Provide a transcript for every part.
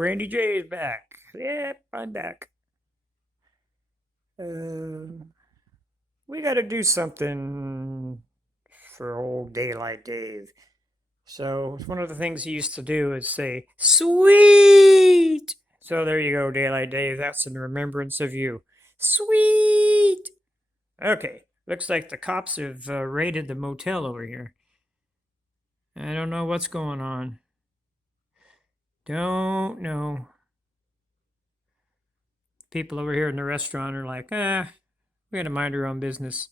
Randy J is back. Yep, I'm back. We got to do something for old Daylight Dave. So one of the things he used to do is say, "Sweet." So there you go, Daylight Dave. That's in remembrance of you. Sweet. Okay, looks like the cops have raided the motel over here. I don't know what's going on. Don't know. People over here in the restaurant are like, we gotta mind our own business.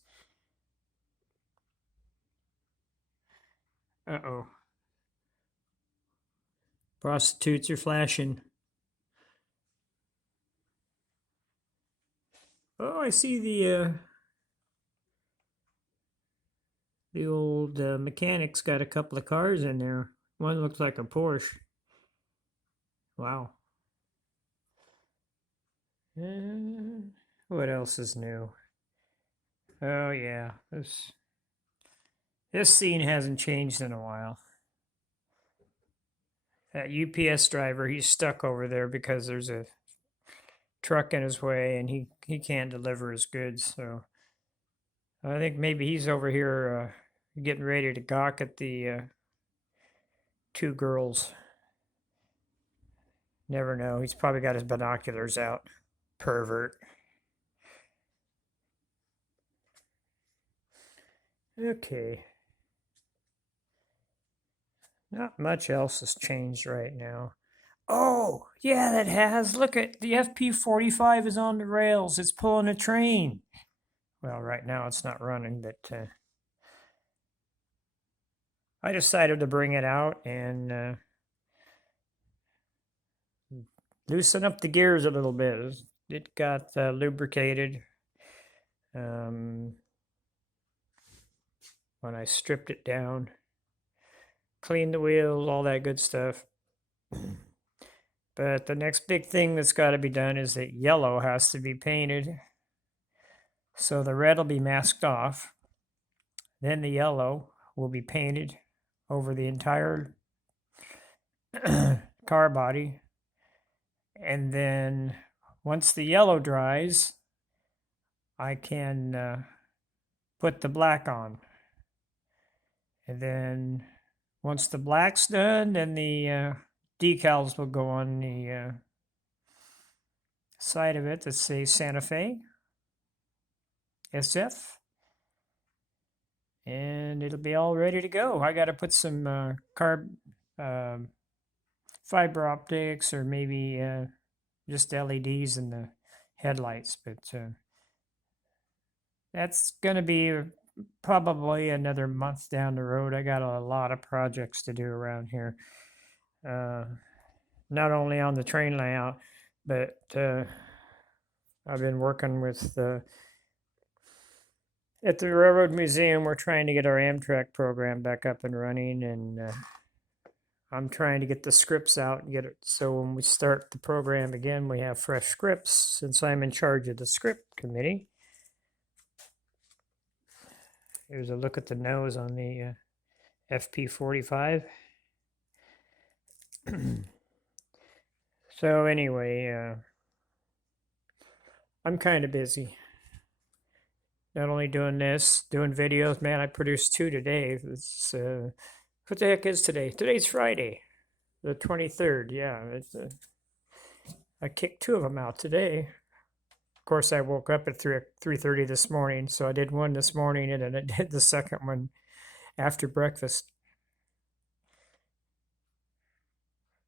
Uh-oh. Prostitutes are flashing. Oh, I see the old mechanic's got a couple of cars in there. One looks like a Porsche. Wow. What else is new? Oh yeah, this scene hasn't changed in a while. That UPS driver, he's stuck over there because there's a truck in his way and he can't deliver his goods. So I think maybe he's over here getting ready to gawk at the two girls. Never know. He's probably got his binoculars out. Pervert. Okay. Not much else has changed right now. Oh, yeah, that has. Look at the FP-45 is on the rails. It's pulling a train. Well, right now it's not running, but I decided to bring it out and loosen up the gears a little bit. It got lubricated when I stripped it down, cleaned the wheels, all that good stuff. But the next big thing that's got to be done is that yellow has to be painted. So the red will be masked off. Then the yellow will be painted over the entire car body. And then once the yellow dries, I can put the black on. And then once the black's done, then the decals will go on the side of it that say Santa Fe, SF, and it'll be all ready to go. I got to put some fiber optics or maybe just LEDs in the headlights, but that's going to be probably another month down the road. I got a lot of projects to do around here. Not only on the train layout, but I've been working with at the Railroad Museum. We're trying to get our Amtrak program back up and running, and I'm trying to get the scripts out and get it so when we start the program again, we have fresh scripts since I'm in charge of the script committee. Here's a look at the nose on the FP-45. So anyway, I'm kind of busy. Not only doing this, doing videos. Man, I produced 2 today. It's, what the heck is today? Today's Friday, the 23rd. Yeah, I kicked 2 of them out today. Of course, I woke up at 3:30 this morning, so I did one this morning, and then I did the second one after breakfast.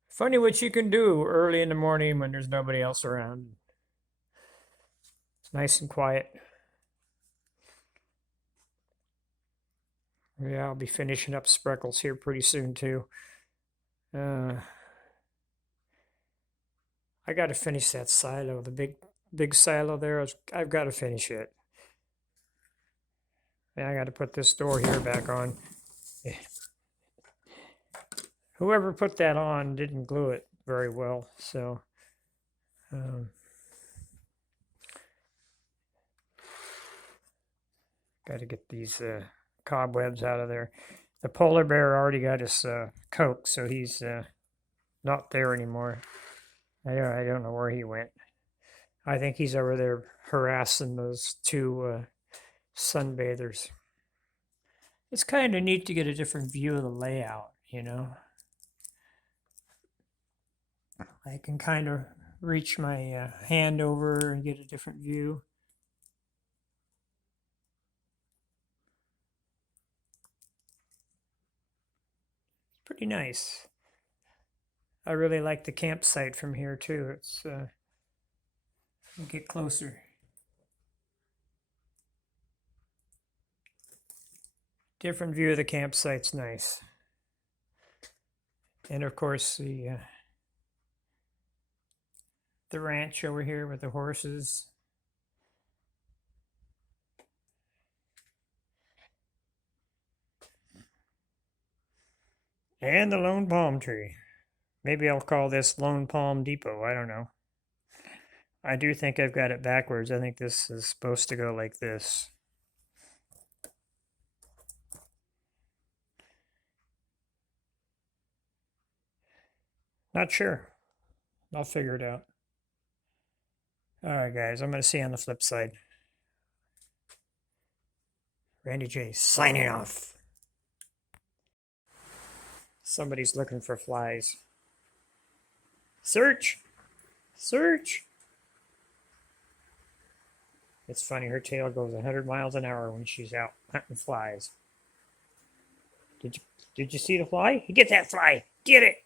Funny what you can do early in the morning when there's nobody else around. It's nice and quiet. Yeah, I'll be finishing up Spreckles here pretty soon too. I got to finish that silo, the big silo there. I've got to finish it. And I got to put this door here back on. Whoever put that on didn't glue it very well, so got to get these cobwebs out of there. The polar bear already got his coat, so he's not there anymore. I don't know where he went. I think he's over there harassing those two sunbathers. It's kind of neat to get a different view of the layout, you know? I can kind of reach my hand over and get a different view. Pretty nice. I really like the campsite from here too. It's get closer. Different view of the campsite's nice. And of course the ranch over here with the horses. And the lone palm tree. Maybe I'll call this Lone Palm Depot. I don't know. I do think I've got it backwards. I think this is supposed to go like this. Not sure. I'll figure it out. All right, guys. I'm going to see you on the flip side. Randy J. signing off. Somebody's looking for flies. Search! Search! It's funny, her tail goes 100 miles an hour when she's out hunting flies. Did you see the fly? Get that fly! Get it!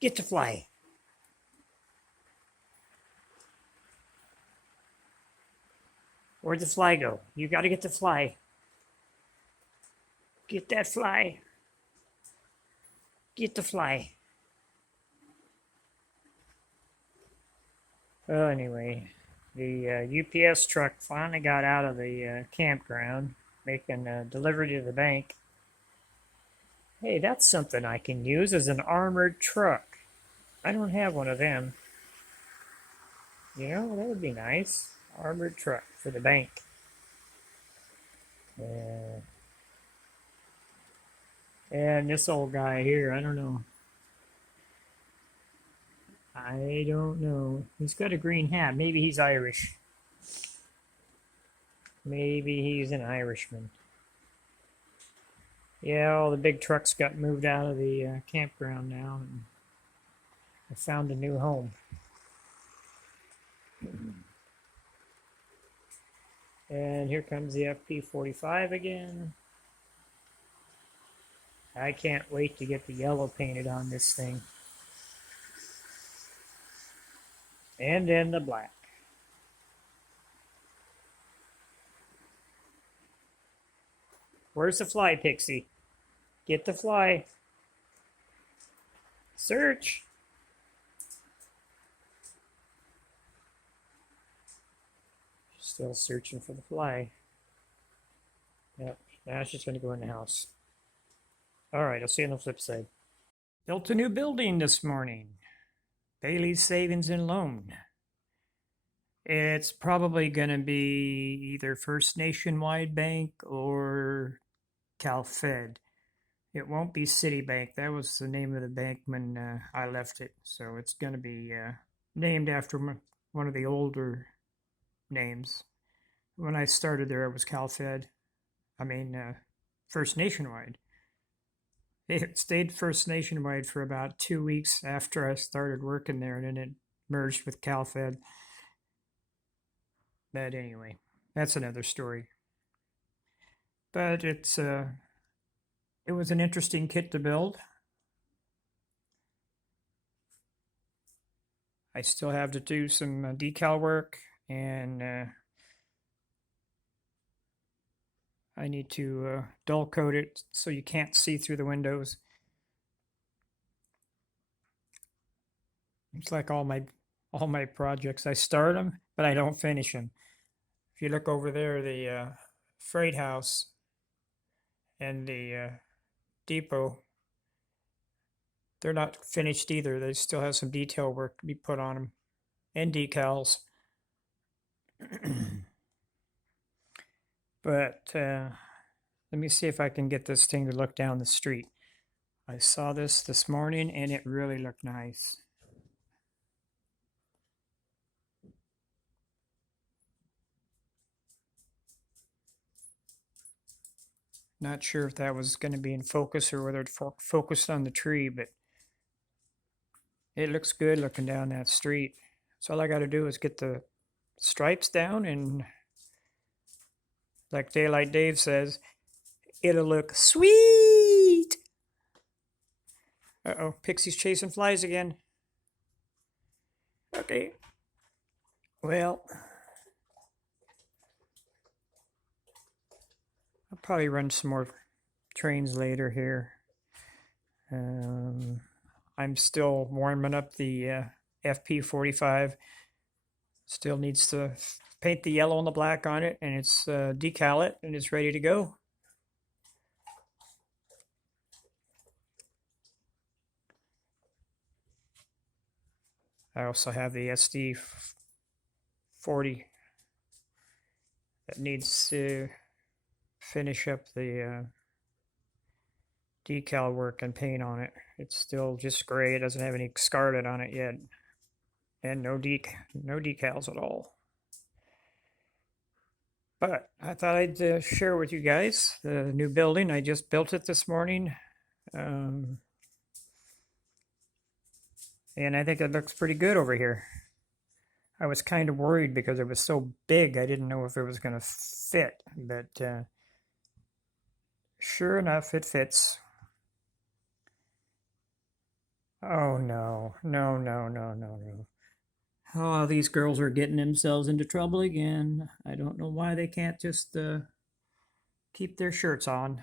Get the fly! Where'd the fly go? You gotta get the fly. Get that fly. Get the fly. Well, anyway, the UPS truck finally got out of the campground, making a delivery to the bank. Hey, that's something I can use as an armored truck. I don't have one of them. You know, that would be nice. Armored truck for the bank. And this old guy here, I don't know. I don't know. He's got a green hat. Maybe he's Irish. Maybe he's an Irishman. Yeah, all the big trucks got moved out of the campground now, and I found a new home. And here comes the FP45 again. I can't wait to get the yellow painted on this thing. And then the black. Where's the fly, Pixie? Get the fly. Search. Still searching for the fly. Yep, now she's going to go in the house. All right, I'll see you on the flip side. Built a new building this morning. Bailey's Savings and Loan. It's probably going to be either First Nationwide Bank or CalFed. It won't be Citibank. That was the name of the bank when I left it. So it's going to be named after one of the older names. When I started there, it was CalFed. First Nationwide. It stayed First Nationwide for about 2 weeks after I started working there, and then it merged with CalFed. But anyway, that's another story. But it was an interesting kit to build. I still have to do some decal work, and I need to dull coat it so you can't see through the windows. It's like all my projects. I start them, but I don't finish them. If you look over there, the freight house and the depot, they're not finished either. They still have some detail work to be put on them and decals. But let me see if I can get this thing to look down the street. I saw this morning and it really looked nice. Not sure if that was going to be in focus or whether it focused on the tree, but it looks good looking down that street. So all I got to do is get the stripes down, and like Daylight Dave says, it'll look sweet. Uh-oh, Pixie's chasing flies again. Okay. Well, I'll probably run some more trains later here. I'm still warming up the FP45. Still needs to paint the yellow and the black on it, and it's decal it, and it's ready to go. I also have the SD40 that needs to finish up the decal work and paint on it. It's still just gray. It doesn't have any scarlet on it yet, and no decals at all. But I thought I'd share with you guys the new building. I just built it this morning. And I think it looks pretty good over here. I was kind of worried because it was so big. I didn't know if it was going to fit, but sure enough, it fits. Oh, no. No, no, no, no, no. Oh, these girls are getting themselves into trouble again. I don't know why they can't just keep their shirts on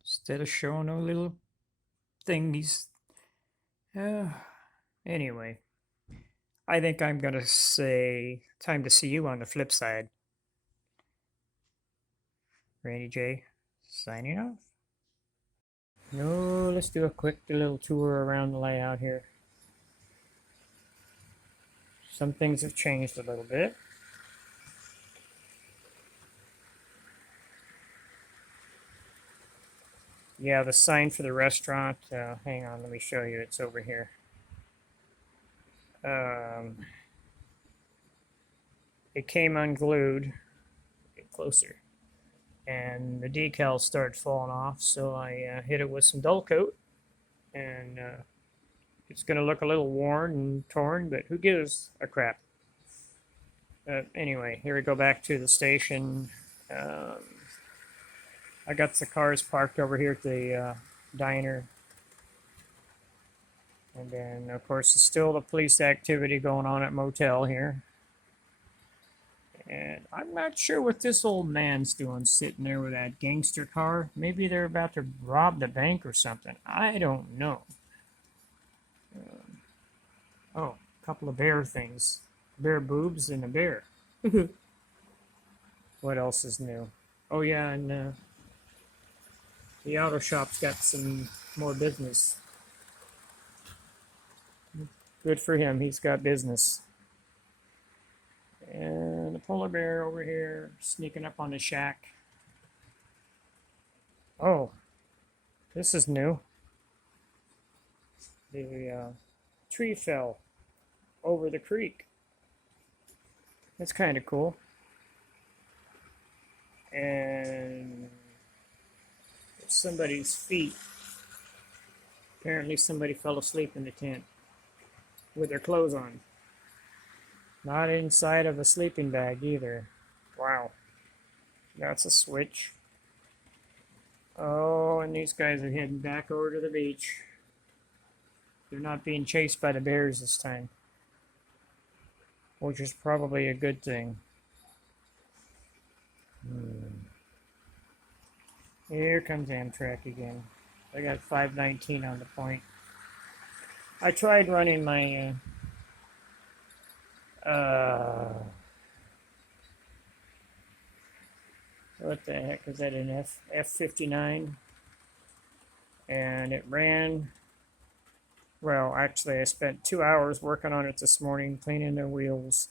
instead of showing a little thingies. Anyway, I think I'm going to say time to see you on the flip side. Randy J, signing off. No, let's do a quick little tour around the layout here. Some things have changed a little bit. Yeah, the sign for the restaurant, hang on, let me show you, it's over here. It came unglued, get closer, and the decals started falling off, so I hit it with some dull coat, and it's going to look a little worn and torn, but who gives a crap? Anyway, here we go back to the station. I got the cars parked over here at the diner. And then, of course, there's still the police activity going on at motel here. And I'm not sure what this old man's doing sitting there with that gangster car. Maybe they're about to rob the bank or something. I don't know. Oh, a couple of bear things. Bear boobs and a bear. What else is new? Oh, yeah, and the auto shop's got some more business. Good for him. He's got business. And the polar bear over here sneaking up on the shack. Oh, this is new. The tree fell over the creek. That's kind of cool. And somebody's feet. Apparently somebody fell asleep in the tent with their clothes on. Not inside of a sleeping bag either. Wow. That's a switch. Oh, and these guys are heading back over to the beach. They're not being chased by the bears this time, which is probably a good thing. Here comes Amtrak again. I got 519 on the point. I tried running my what the heck is that, an F59? And it ran, well, actually I spent 2 hours working on it this morning, cleaning the wheels.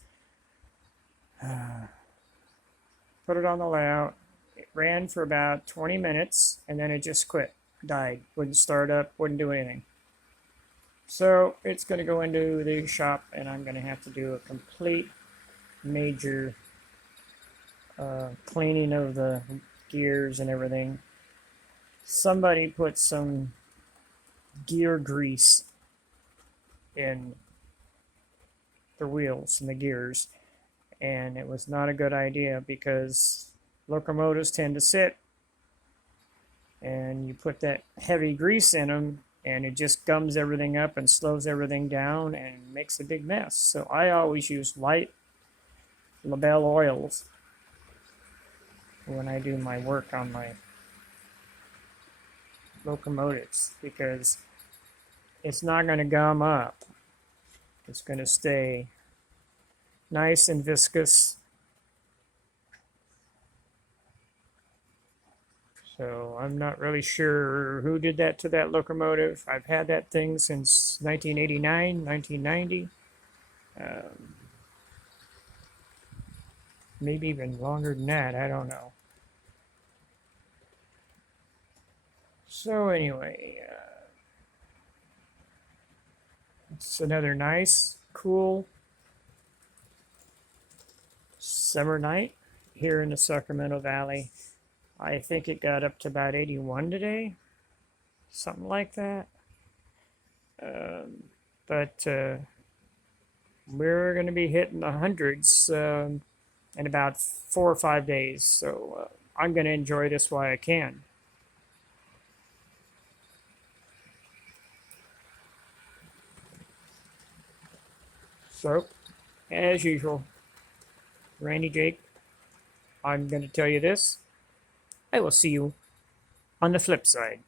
Put it on the layout. It ran for about 20 minutes and then it just quit, died, wouldn't start up, wouldn't do anything. So it's going to go into the shop and I'm going to have to do a complete major cleaning of the gears and everything. somebody put some gear grease in the wheels and the gears, and it was not a good idea because locomotives tend to sit, and you put that heavy grease in them and it just gums everything up and slows everything down and makes a big mess. So I always use light label oils when I do my work on my locomotives because it's not going to gum up. It's going to stay nice and viscous. So I'm not really sure who did that to that locomotive. I've had that thing since 1989, 1990. Maybe even longer than that, I don't know. So anyway, it's another nice, cool summer night here in the Sacramento Valley. I think it got up to about 81 today, something like that. But we're going to be hitting the hundreds in about 4 or 5 days. So I'm going to enjoy this while I can. So, as usual, Randy Jake, I'm going to tell you this. I will see you on the flip side.